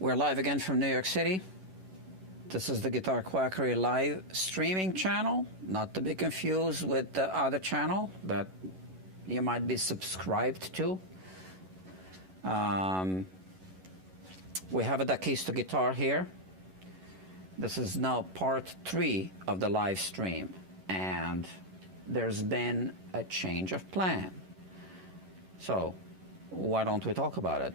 We're live again from New York City. This is the Guitar Quackery live streaming channel, not to be confused with the other channel that you might be subscribed to. We have a acoustic guitar here. This is now part 3 of the live stream, and there's been a change of plan. So why don't we talk about it?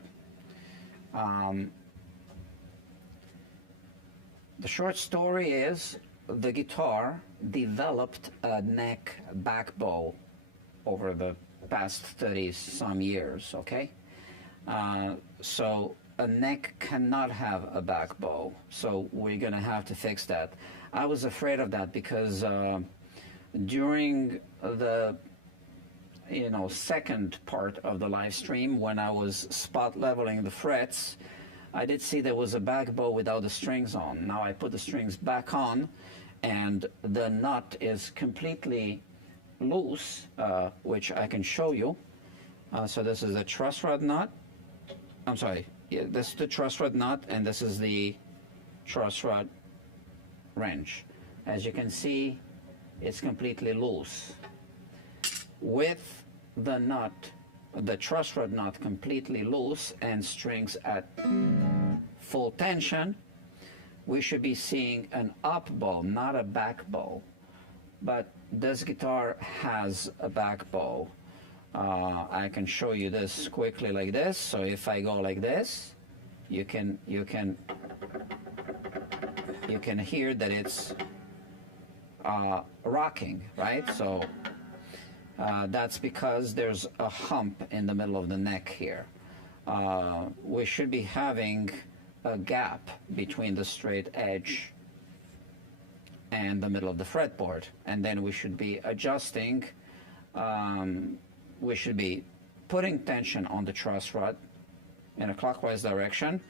The short story is the guitar developed a neck back bow over the past 30-some years, okay? So a neck cannot have a back bow, so we're gonna have to fix that. I was afraid of that because during the second part of the live stream, when I was spot leveling the frets, I did see there was a back bow without the strings on. Now I put the strings back on, and the nut is completely loose, which I can show you. So this is the truss rod nut. I'm sorry, yeah, this is the truss rod nut, and this is the truss rod wrench. As you can see, it's completely loose. With the nut, the truss rod nut completely loose and strings at full tension, we should be seeing an up bow, not a back bow. But this guitar has a back bow. I can show you this quickly like this. So if I go like this, you can hear that it's rocking, right? So that's because there's a hump in the middle of the neck here. We should be having a gap between the straight edge and the middle of the fretboard, and then we should be adjusting. We should be putting tension on the truss rod in a clockwise direction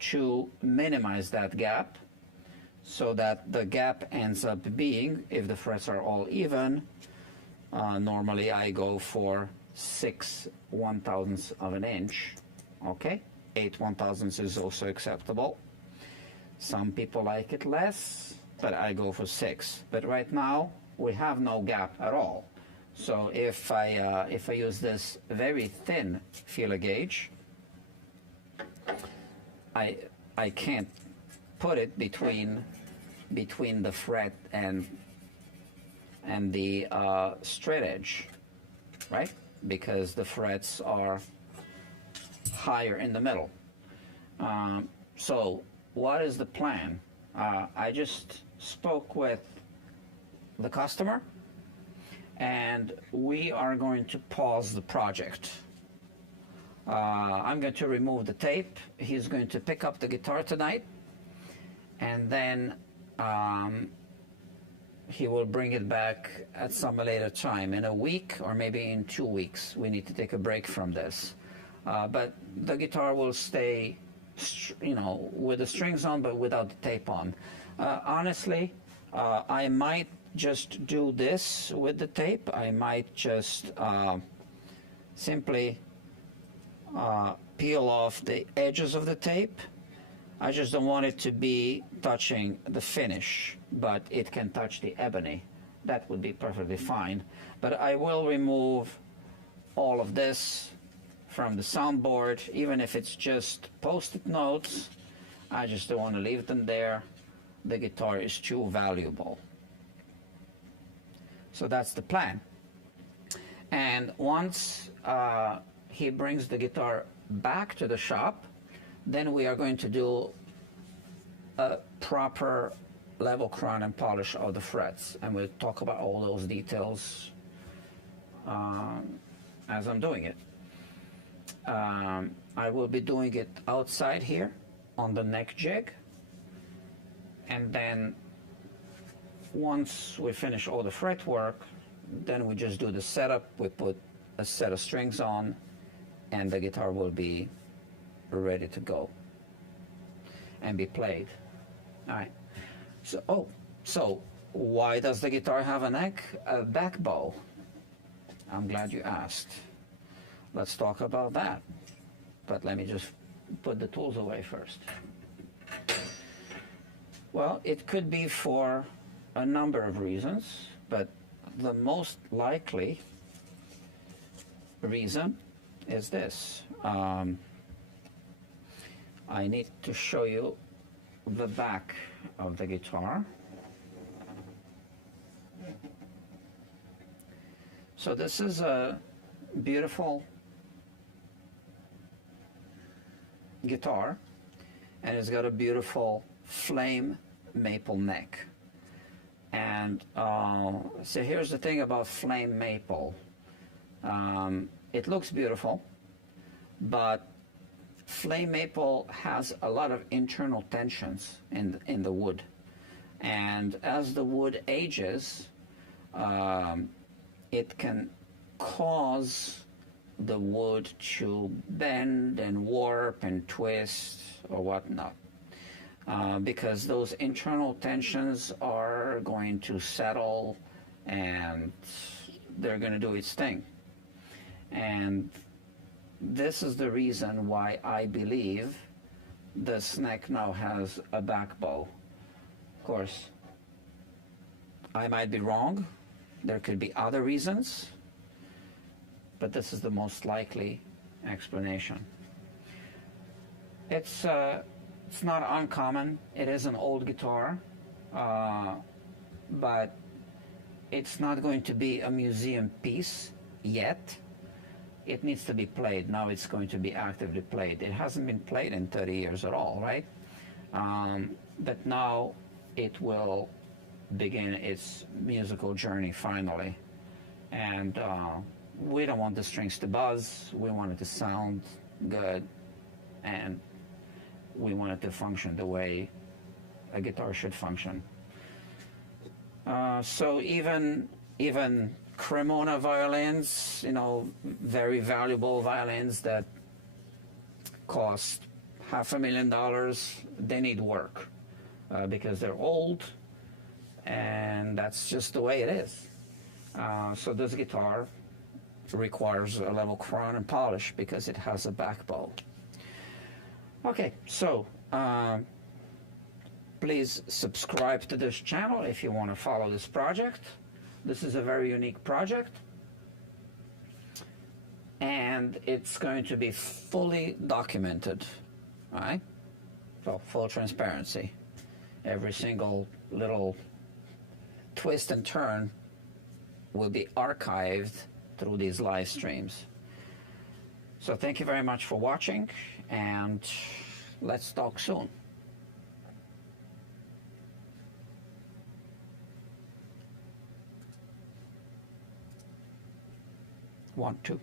to minimize that gap, so that the gap ends up being, if the frets are all even, normally I go for 6 1/1000ths of an inch, okay? 8 1/1000ths is also acceptable. Some people like it less, but I go for 6. But right now, we have no gap at all. So if I use this very thin feeler gauge, I can't put it between the fret and the straight edge, right? Because the frets are higher in the middle. So what is the plan? I just spoke with the customer, and we are going to pause the project. I'm going to remove the tape. He's going to pick up the guitar tonight, and then he will bring it back at some later time, in a week or maybe in 2 weeks. We need to take a break from this. But the guitar will stay, with the strings on, but without the tape on. Honestly, I might just do this with the tape. I might just simply peel off the edges of the tape. I just don't want it to be touching the finish, but it can touch the ebony. That would be perfectly fine. But I will remove all of this from the soundboard, even if it's just post-it notes. I just don't want to leave them there. The guitar is too valuable. So that's the plan. And once he brings the guitar back to the shop, then we are going to do a proper level crown and polish of the frets, and we'll talk about all those details as I'm doing it. I will be doing it outside here on the neck jig, and then once we finish all the fret work, then we just do the setup. We put a set of strings on, and the guitar will be ready to go and be played. All right. So why does the guitar have a back bow? I'm glad you asked. Let's talk about that. But let me just put the tools away first. Well, it could be for a number of reasons, but the most likely reason is this. I need to show you the back of the guitar. So this is a beautiful guitar, and it's got a beautiful flame maple neck. And so here's the thing about flame maple. It looks beautiful, but flame maple has a lot of internal tensions in the wood. And as the wood ages, it can cause the wood to bend and warp and twist or whatnot. Because those internal tensions are going to settle and they're going to do its thing. And this is the reason why I believe this neck now has a back bow. Of course, I might be wrong. There could be other reasons, but this is the most likely explanation. It's not uncommon. It is an old guitar, but it's not going to be a museum piece yet. It needs to be played. Now it's going to be actively played. It hasn't been played in 30 years at all, right? But now it will begin its musical journey finally. And we don't want the strings to buzz. We want it to sound good, and we want it to function the way a guitar should function. So even Cremona violins, very valuable violins that cost $500,000, they need work because they're old, and that's just the way it is. So this guitar requires a level crown and polish because it has a back bow. Okay, so please subscribe to this channel if you want to follow this project. This is a very unique project, and it's going to be fully documented, all right? So full transparency. Every single little twist and turn will be archived through these live streams. So thank you very much for watching, and let's talk soon. 1, 2.